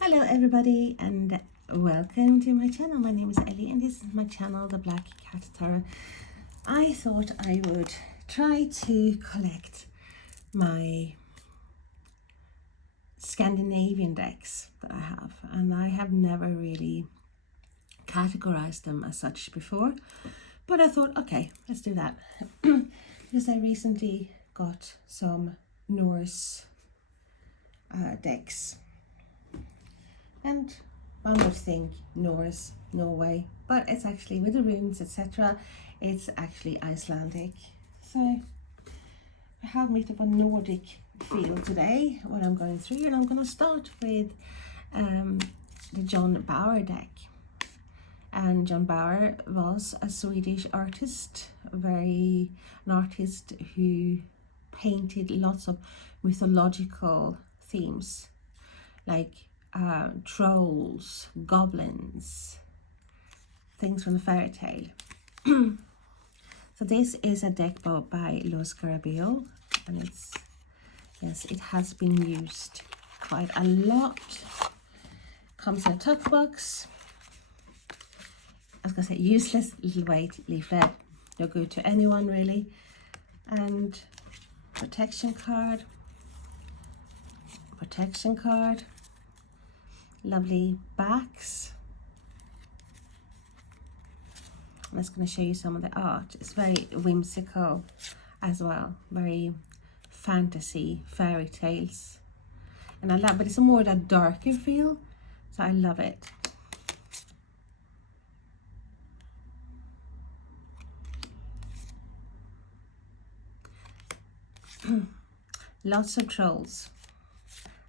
Hello everybody and welcome to my channel. My name is Ellie and this is my channel, The Black Cat Tarot. I thought I would try to collect my Scandinavian decks that I have, and I have never really categorized them as such before, but I thought, okay, let's do that. Because I recently got some Norse decks, and one would think Norse, Norway, but it's actually with the runes, etc. It's actually Icelandic. So I have a bit of a Nordic feel today, what I'm going through, and I'm going to start with the John Bauer deck. And John Bauer was a Swedish artist, an artist who painted lots of mythological themes, like trolls, goblins, things from the fairy tale. So this is a deck by Los Carabeo, and it has been used quite a lot. Comes in a tuck box. I was gonna say useless little white leaflet, no good to anyone really. And protection card, lovely backs. I'm just going to show you some of the art. It's very whimsical as well, very fantasy, fairy tales, and I love, but it's more that darker feel, so I love it. Lots of trolls,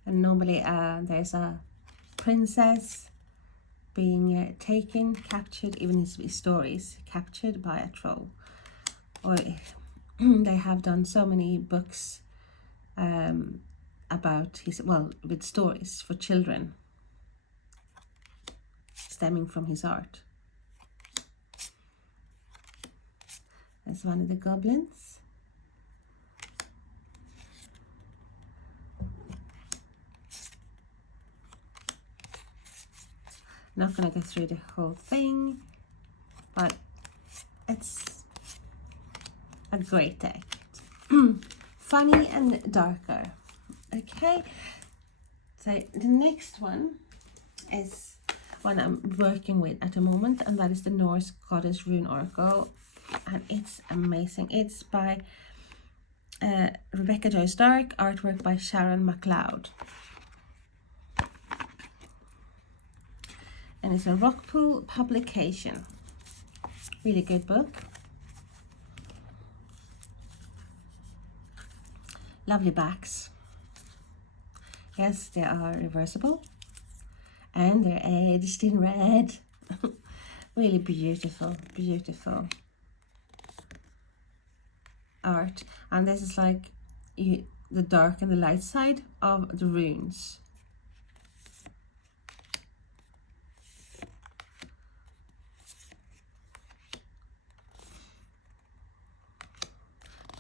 and normally there's a princess being captured, even in stories, captured by a troll. Or they have done so many books about with stories for children stemming from his art. That's one of the goblins. Not going to go through the whole thing, but it's a great deck. Funny and darker. Okay, so the next one is one I'm working with at the moment, and that is the Norse Goddess Rune Oracle, and it's amazing. It's by Rebecca Joy Stark, artwork by Sharon MacLeod. And it's a Rockpool publication. Really good book. Lovely backs. Yes, they are reversible. And they're edged in red. Really beautiful, beautiful art. And this is like the dark and the light side of the runes.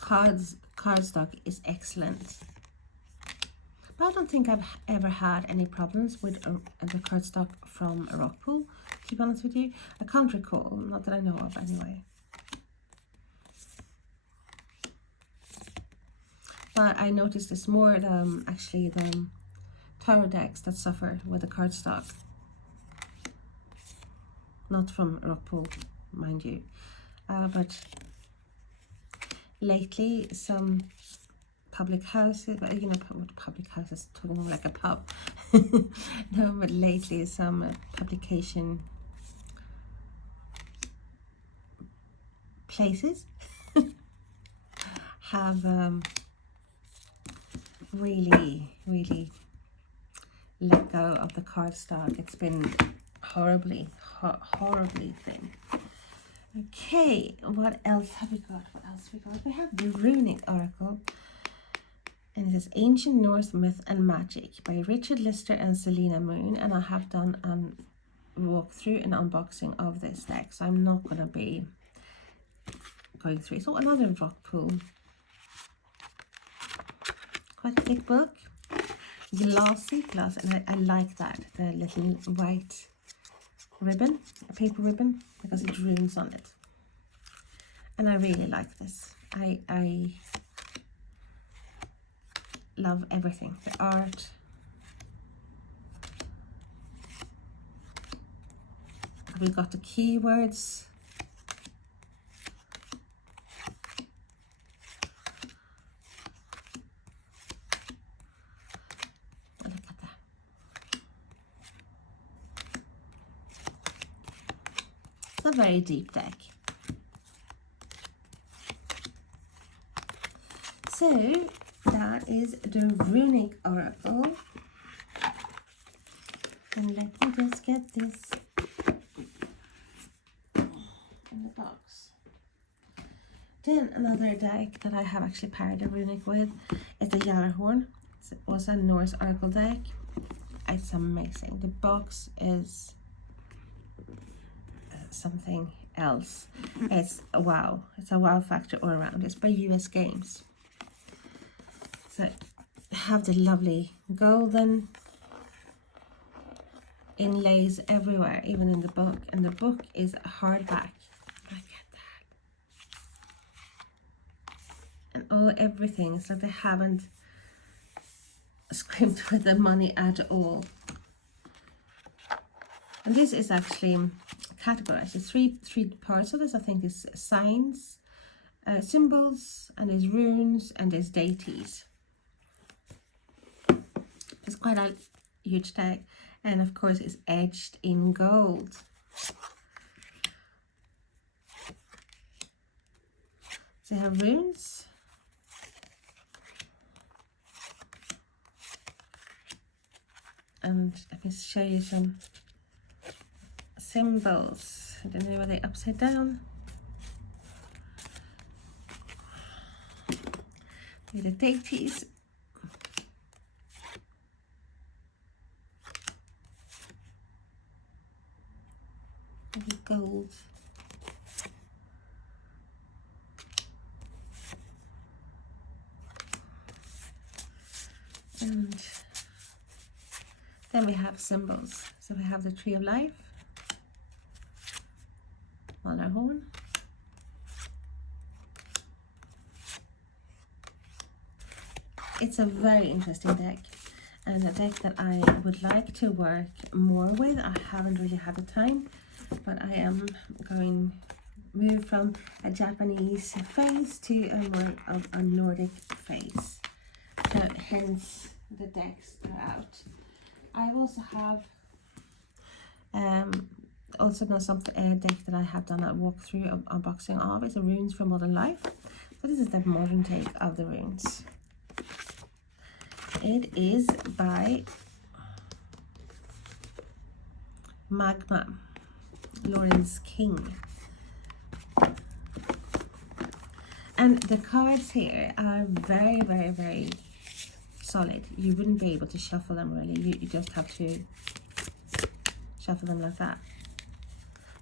Cardstock is excellent, but I don't think I've ever had any problems with the cardstock from Rockpool, to be honest with you. I can't recall, not that I know of anyway. But I noticed it's more actually the tarot decks that suffer with the cardstock, not from Rockpool, mind you. But lately some public houses, public houses, talking like a pub. No, but lately some publication places have really let go of the cardstock. It's been horribly thin. Okay, what else have we got? We have the Runic Oracle, and it is Ancient Norse Myth and Magic by Richard Lister and Selena Moon, and I have done a walkthrough and unboxing of this deck, so I'm not going to be going through it. So another Rockpool, quite a thick book. glossy, and I like that, the little white ribbon, paper ribbon, because it runes on it. And I really like this. I love everything, the art. We got the keywords. Look at that. It's a very deep deck. So that is the runic oracle. And let me just get this in the box. Then another deck that I have actually paired the runic with is the Jallarhorn. It's also a Norse oracle deck. It's amazing. The box is something else. It's a wow. It's a wow factor all around. It's by US Games. So have the lovely golden inlays everywhere, even in the book. And the book is a hardback. Look at that. And oh, everything. It's like they haven't scrimped with the money at all. And this is actually categorized. There's three parts of this. I think is signs, symbols, and there's runes, and there's deities. It's quite a huge deck, and of course it's edged in gold. So you have runes, and let me show you some symbols. I don't know whether they're upside down. With the deities. With gold. And then we have symbols. So we have the Tree of Life on our horn. It's a very interesting deck, and a deck that I would like to work more with. I haven't really had the time, but I am going move from a Japanese phase to a more of a Nordic phase. So hence the decks are out. I also have also know something a deck that I have done a walkthrough of unboxing of. It's a Runes for Modern Life. So this is the modern take of the runes. It is by Magma, Lawrence King. And the cards here are very, very, very solid. You wouldn't be able to shuffle them really. You just have to shuffle them like that.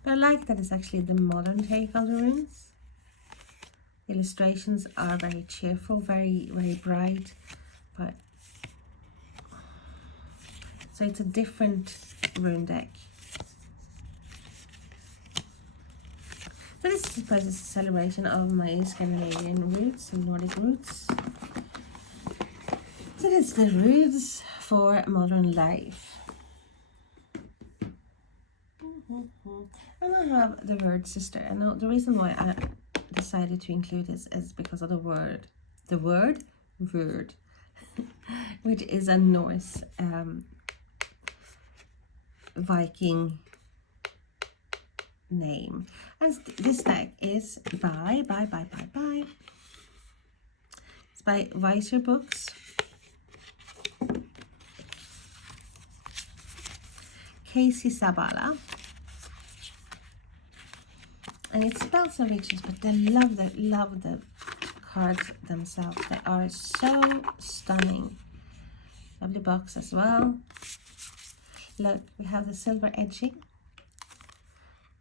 But I like that it's actually the modern take of the runes. The illustrations are very cheerful, very, very bright. But so it's a different rune deck. So this is supposed to be a celebration of my Scandinavian roots and Nordic roots. So that's the runes for modern life. And I have the word sister. And now the reason why I decided to include this is because of the word, which is a Norse Viking name. And this deck is by it's by Weiser Books. Casey Sabala. And it spells and riches, but they love the cards themselves. They are so stunning. Lovely box as well. Look, we have the silver edging,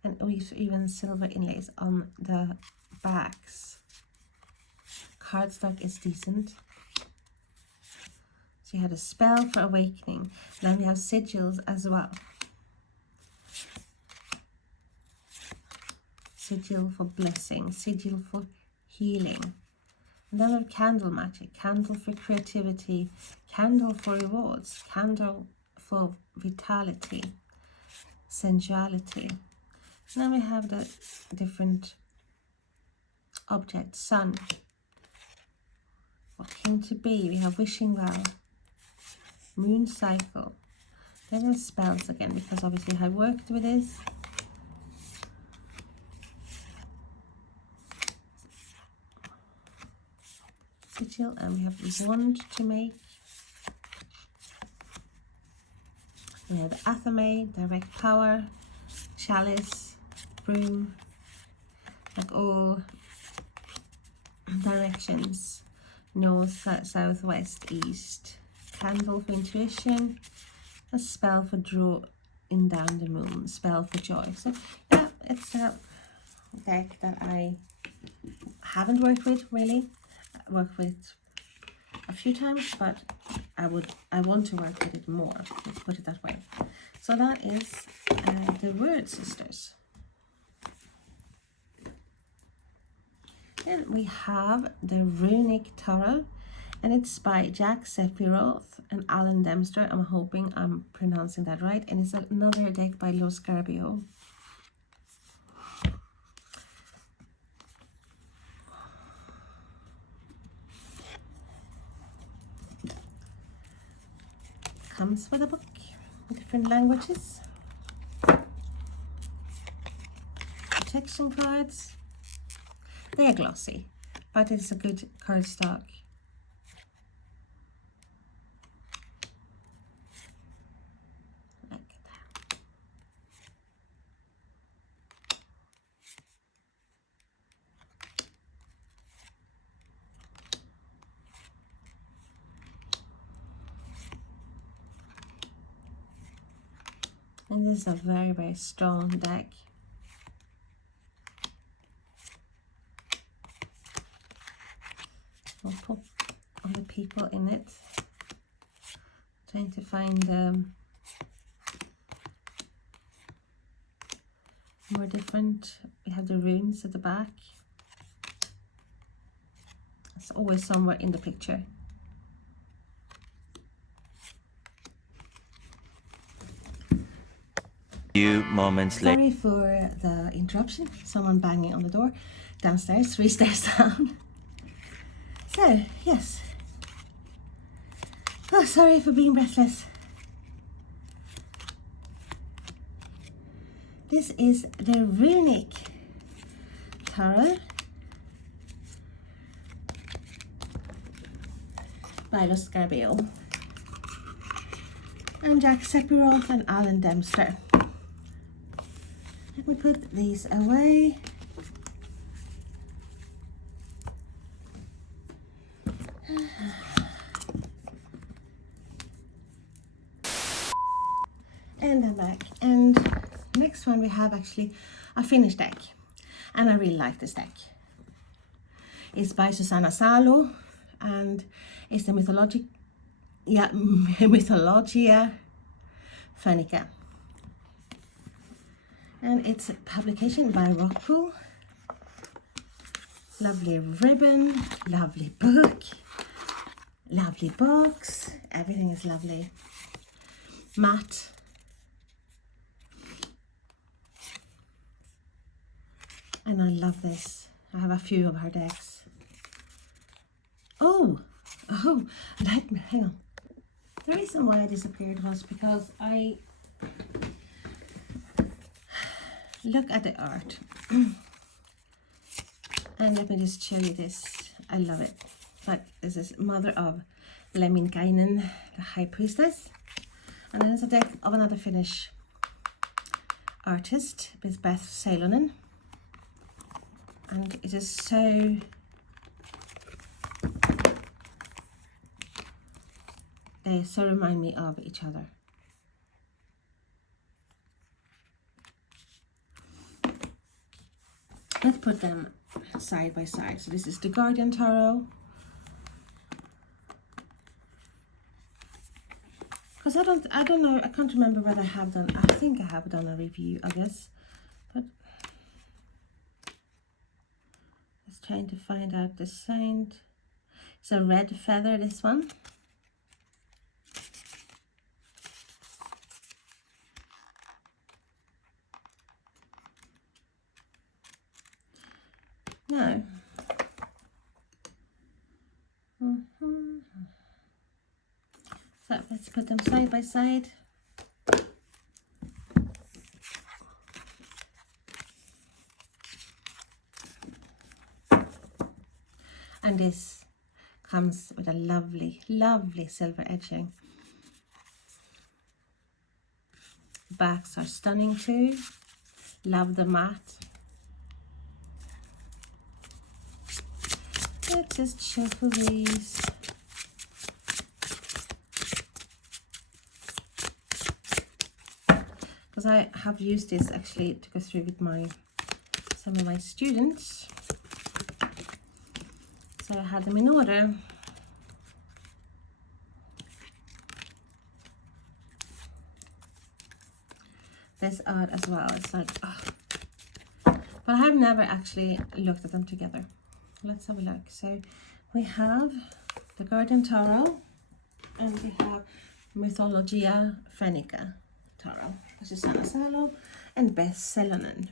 and we've even silver inlays on the backs. Cardstock is decent. So We had a spell for awakening. Then we have sigils as well. Sigil for blessing, sigil for healing. And then we have candle magic, candle for creativity, candle for rewards, candle for vitality, sensuality. And then we have the different objects. Sun, what came to be. We have wishing well, moon cycle. Then we have spells again, because obviously I worked with this. Sigil, and we have wand to make. We have the athame, direct power, chalice, broom, like all directions, north, south, west, east. Candle for intuition, a spell for drawing down the moon, spell for joy. So yeah, it's a deck that I haven't worked with really. I worked with a few times, but I want to work with it more, let's put it that way. So that is the Word Sisters. Then we have the Runic Tarot, and it's by Jack Sephiroth and Alan Dempster. I'm hoping I'm pronouncing that right. And it's another deck by Lo Scarabeo. Comes with a book, different languages, protection cards. They are glossy, but it's a good cardstock. Like that. And this is a very, very strong deck. I'll put all the people in it. Trying to find more different. We have the runes at the back. It's always somewhere in the picture. Few moments later. Sorry for the interruption. Someone banging on the door downstairs, 3 stairs down. So, yes. Oh, sorry for being breathless. This is the Runic Tarot by Lo Scarabeo and Jack Sephiroth and Alan Dempster. Let me put these away. And I'm back. And next one we have actually a finished deck. And I really like this deck. It's by Susanna Salo and it's the Mythologia Phoenica. And it's a publication by Rockpool. Lovely ribbon, lovely book, lovely box. Everything is lovely. Matte. And I love this. I have a few of her decks. Hang on. The reason why I disappeared was because I look at the art. And let me just show you this. I love it. But this is Mother of Lemminkainen, the High Priestess. And then it's a deck of another Finnish artist, with Beth Salonen. And it is so they so remind me of each other. Let's put them side by side. So this is the Guardian Tarot. because I don't know, I can't remember whether I have done, I think I have done a review of this, but just trying to find out the sound. It's a red feather, this one. No. So let's put them side by side. And this comes with a lovely, lovely silver edging. Backs are stunning too. Love the matte. Let's just shuffle these. Because I have used this actually to go through with some of my students. So I had them in order. This art as well, it's like, oh. But I have never actually looked at them together. Let's have a look. So we have the Garden Tarot and we have Mythologia Fenica Tarot. Susanna Salo and Beth Selonen.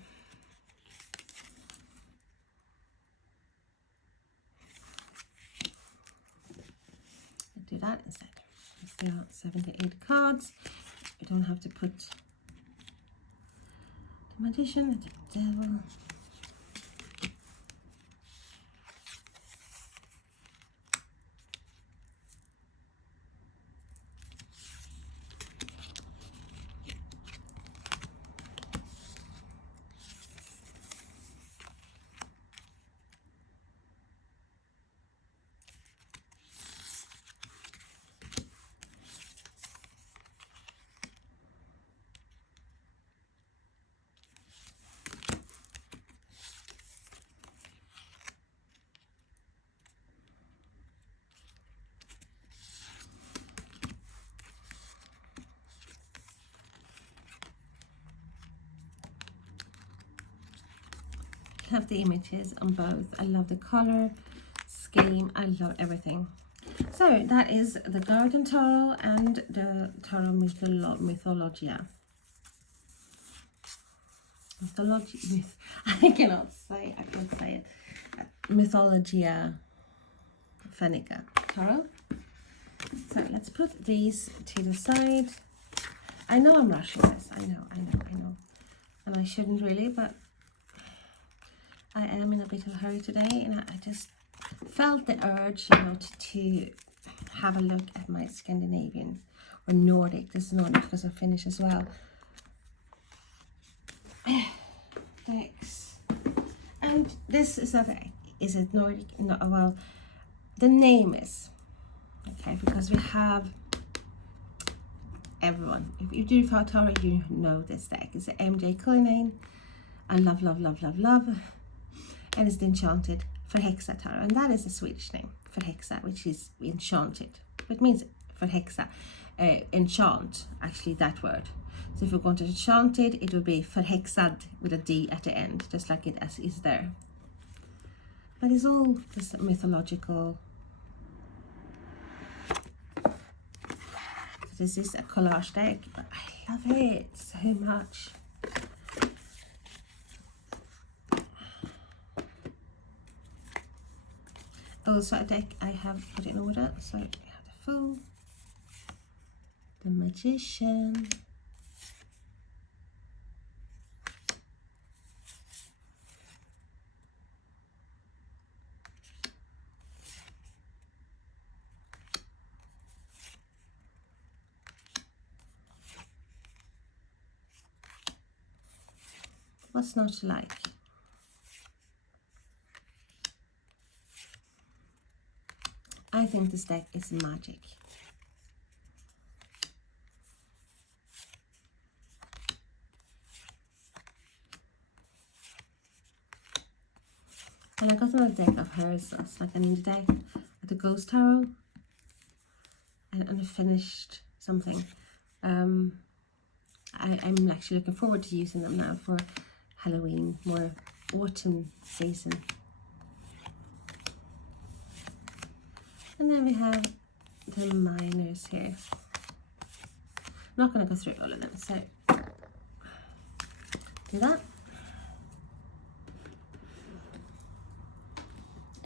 Do that instead. There are 78 cards. We don't have to put the Magician and the Devil. Have the images on both. I love the color scheme. I love everything. So that is the Garden Tarot and the Tarot Mythologia. I can't say it. Mythologia Fenica Tarot. So let's put these to the side. I know I'm rushing this. I know. And I shouldn't really, but I am in a bit of a hurry today, and I just felt the urge, you know, to have a look at my Scandinavian or Nordic. This is Nordic because I finish as well. Decks. And this is a deck. Is it Nordic? No, well, the name is. Okay, because we have everyone. If you do tarot, you know this deck. It's an MJ Cullinane. I love. And it's the Enchanted Förhexa Tarot, and that is a Swedish name, Förhexa, which is enchanted. It means Förhexa, enchant, actually that word. So if you want to enchant it, it will be Förhexad with a D at the end, just like it as is there. But it's all this mythological. So this is a collage deck, but I love it so much. Also a deck I have put in order. So we have the Fool, the Magician, what's not to like? I think this deck is magic. And I got another deck of hers, that's like an indie deck, the Ghost Tarot, and I finished something. I'm actually looking forward to using them now for Halloween, more autumn season. And then we have the minors here. I'm not going to go through all of them, so do that.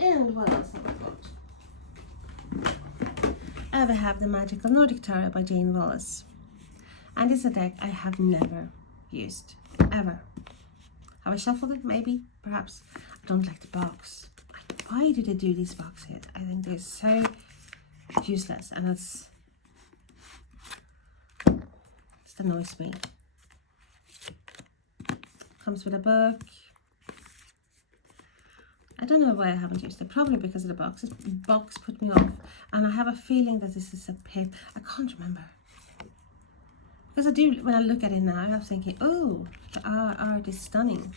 And what else have I got? I have the Magical Nordic Tarot by Jane Wallace. And it's a deck I have never used, ever. Have I shuffled it? Maybe, perhaps. I don't like the box. Why do they do these boxes? I think they're so useless, and it annoys me. Comes with a book. I don't know why I haven't used it. Probably because of the box. This box put me off, and I have a feeling that this is a pip. I can't remember. Because I do, when I look at it now, I'm thinking, oh, the art is stunning.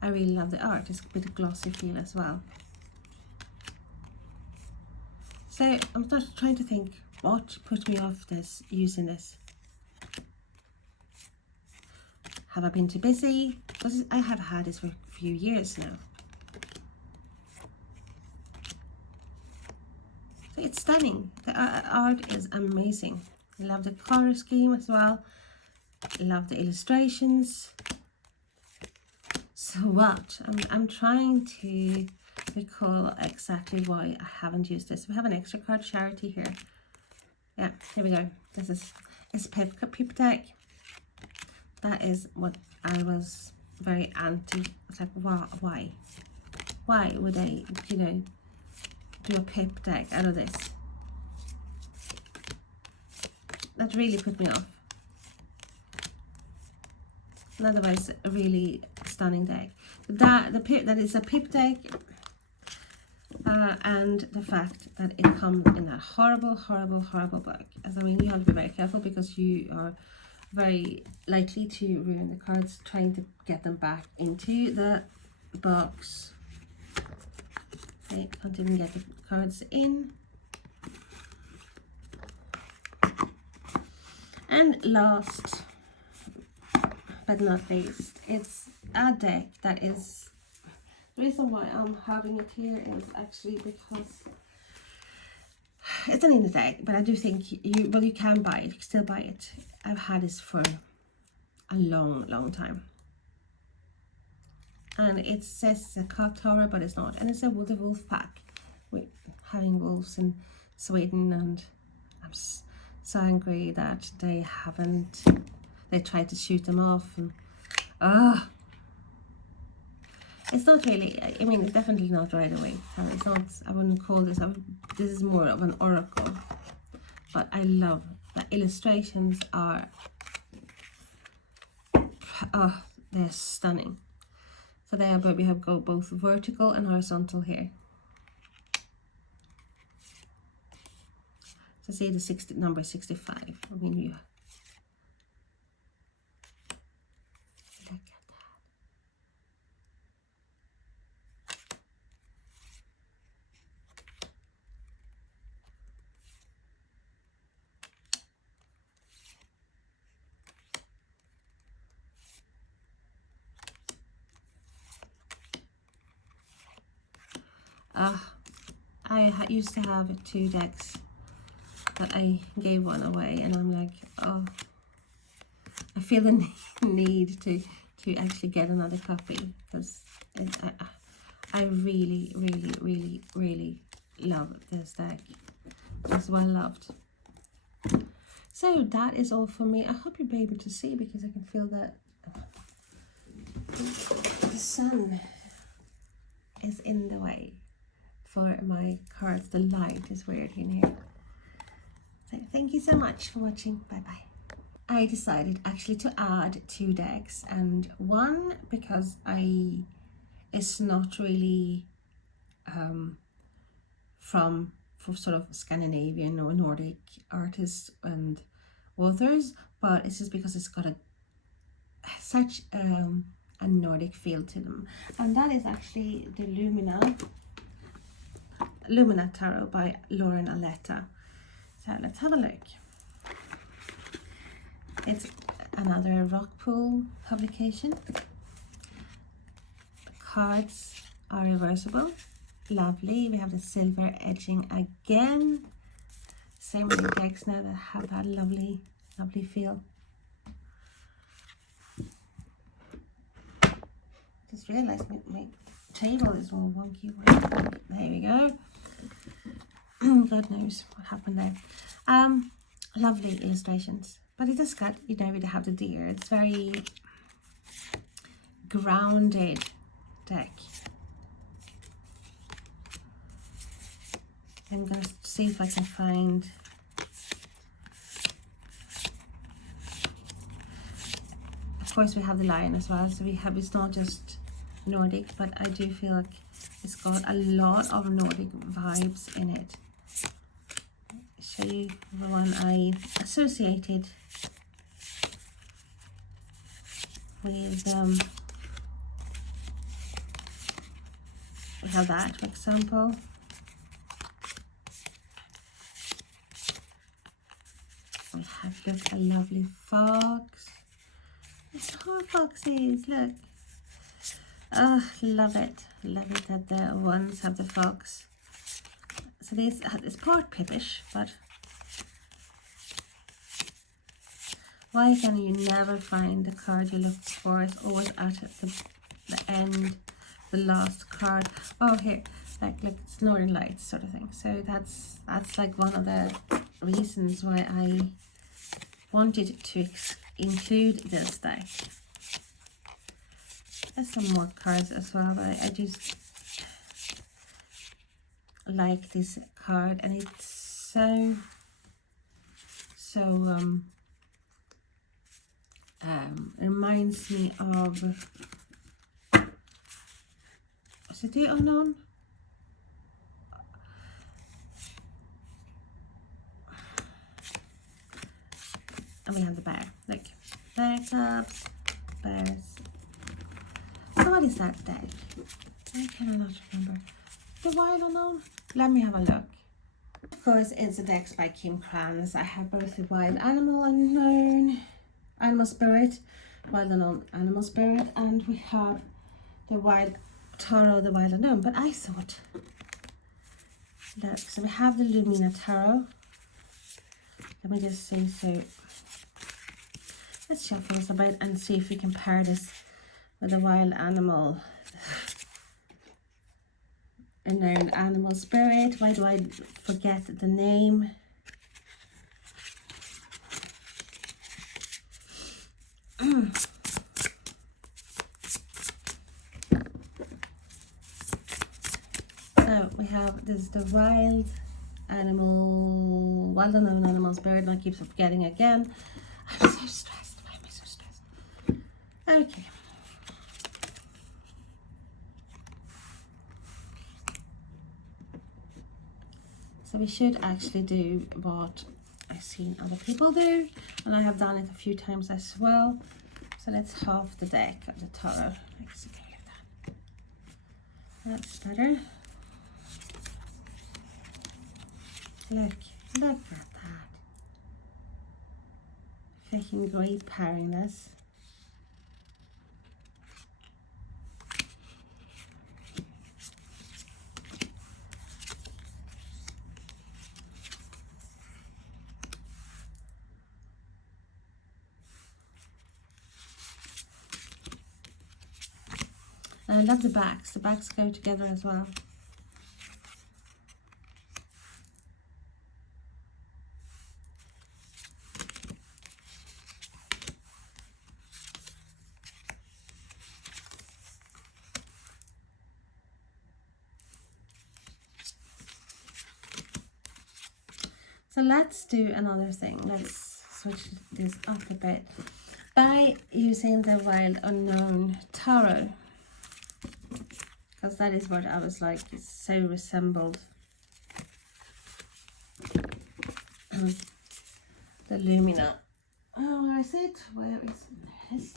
I really love the art. It's a bit of glossy feel as well. So I'm trying to think what put me off this, using this. Have I been too busy? Because I have had this for a few years now. So it's stunning. The art is amazing. I love the color scheme as well. I love the illustrations. So what? I'm trying to recall exactly why I haven't used this. We have an extra card charity here. Yeah, here we go. This is pip deck. That is what I was very anti. It's like, why? Why would they, you know, do a pip deck out of this? That really put me off. And otherwise, a really stunning deck. That is a pip deck, and the fact that it comes in that horrible book. As I mean, you have to be very careful because you are very likely to ruin the cards trying to get them back into the box. Okay, can't even get the cards in. And last but not least, it's a deck that is, the reason why I'm having it here is actually because it's an indie deck, but I do think you can buy it, you can still buy it. I've had this for a long time. And it says it's a cat horror, but it's not. And it's the wolf pack, with having wolves in Sweden, and I'm so angry that they tried to shoot them off, and it's not really, I mean, it's definitely not right away. It's not, I wouldn't call this, this is more of an oracle, but I love the illustrations are, they're stunning. So there, but we have both vertical and horizontal here. So see the number 65. I mean, you look at that. I used to have 2 decks, but I gave one away, and I'm like, oh, I feel the need to actually get another copy, because I really love this deck. It's well loved. So that is all for me. I hope you'll be able to see, because I can feel that the sun is in the way for my cards. The light is weird in here. So thank you so much for watching. Bye bye. I decided actually to add 2 decks, and one because it's not really for sort of Scandinavian or Nordic artists and authors, but it's just because it's got such a Nordic feel to them, and that is actually the Lumina Tarot by Lauren Aletta. So let's have a look. It's another rock pool publication. The cards are reversible. Lovely. We have the silver edging again. Same with the decks now that have that lovely feel. Just realized my table is all wonky. There we go. God knows what happened there. Lovely illustrations, but it just got, you don't really have the deer. It's very grounded deck. I'm going to see if I can find of course we have the lion as well, so we have, it's not just Nordic, but I do feel like it's got a lot of Nordic vibes in it. I'll show you the one I associated with. We have that, for example. We have, look, a lovely fox. It's how foxes, look. Oh, love it that the ones have the fox. So this is part pippish, but why can you never find the card you look for? It's always at the end, the last card. Oh, here, like look, it's Northern Lights sort of thing. So that's like one of the reasons why I wanted to include this deck. There's some more cards as well, but I just like this card, and it's so reminds me of, is it the unknown? And we have the bear, like bear cubs, bears. So what is that deck? I cannot remember. The Wild Unknown? Let me have a look. Of course, it's a deck by Kim Krans. I have both the Wild Animal Unknown, Animal Spirit, Wild Unknown, Animal Spirit, and we have the Wild Tarot, the Wild Unknown. But I thought, look, so we have the Lumina Tarot. Let me just see, so let's shuffle this a bit and see if we can pair this with a Wild Animal Unknown, Animal Spirit. Why do I forget the name? So we have this, the Wild Animal, Wild Unknown, Animal Spirit, and I keep forgetting again. I'm so stressed. Why am I so stressed? Okay. So we should actually do what I've seen other people do, and I have done it a few times as well. So let's half the deck of the tarot. Like that. That's better. Look at that. Freaking great pairing this. And I love the backs. The backs go together as well. So let's do another thing. Let's switch this up a bit by using the Wild Unknown Tarot, because that is what I was like, it's so resembled the Lumina. Oh, where is it? Where is it? There it is.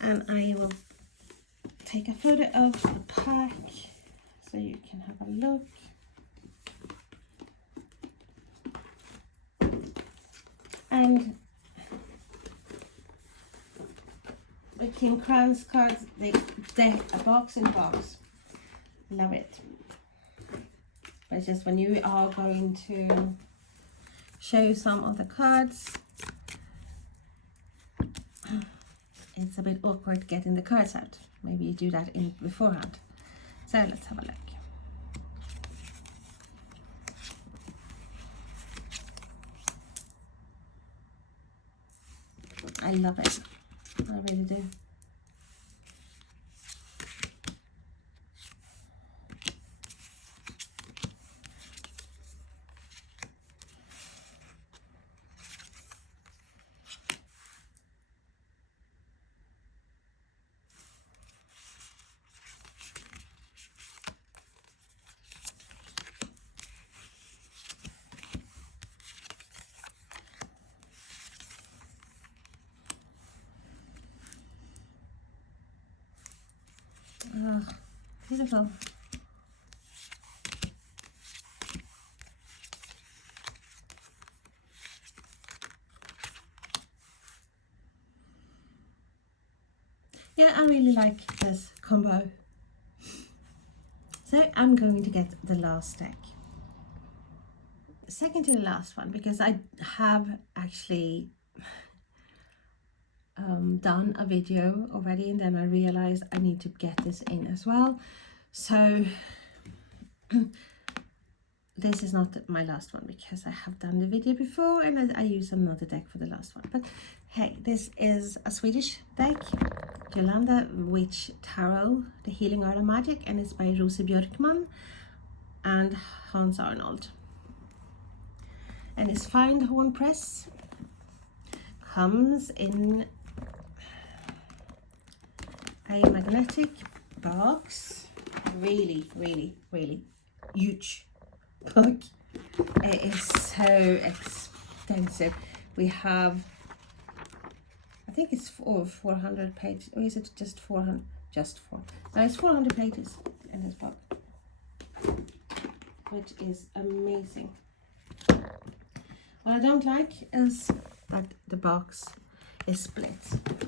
And I will take a photo of the pack so you can have a look. And Kim Kranz cards. They a box in a box. Love it. But it's just when you are going to show some of the cards, it's a bit awkward getting the cards out. Maybe you do that in beforehand. So let's have a look. I love it. I really do. Oh, beautiful. Yeah, I really like this combo. So I'm going to get the last deck. Second to the last one, because I have actually done a video already, and then I realized I need to get this in as well. So this is not my last one, because I have done the video before and I use another deck for the last one. But hey, this is a Swedish deck, Yolanda Witch Tarot, The Healing Art of Magic, and it's by Rosie Björkman and Hans Arnold. And it's Horn Press. Comes in a magnetic box. Really, really, really huge book. It is so extensive. We have, I think it's 400 pages, or is it just 400? Just 4. No, it's 400 pages in this book, which is amazing. What I don't like is that the box is split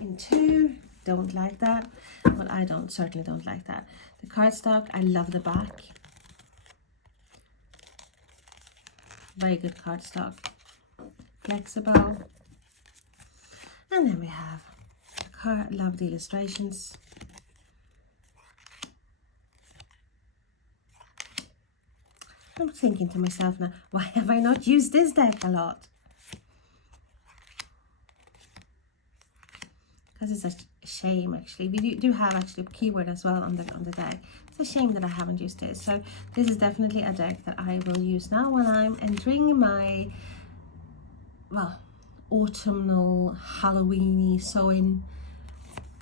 in two. Don't like that. Well, I certainly don't like that. The cardstock, I love the back. Very good cardstock. Flexible. And then we have the card. Love the illustrations. I'm thinking to myself now, why have I not used this deck a lot? Because it's a shame, actually. We do have actually a keyword as well on the deck. It's a shame that I haven't used this. So this is definitely a deck that I will use now when I'm entering my, well, autumnal, Halloweeny sewing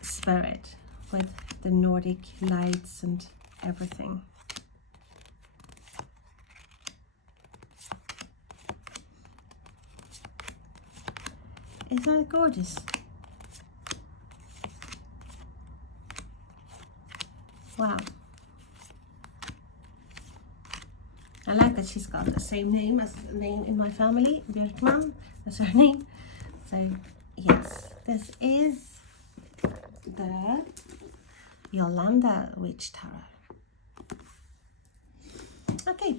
spirit with the Nordic lights and everything. Isn't that gorgeous? Wow. I like that she's got the same name as the name in my family, Björkman. That's her name. So, yes, this is the Yolanda Witch Tarot. Okay,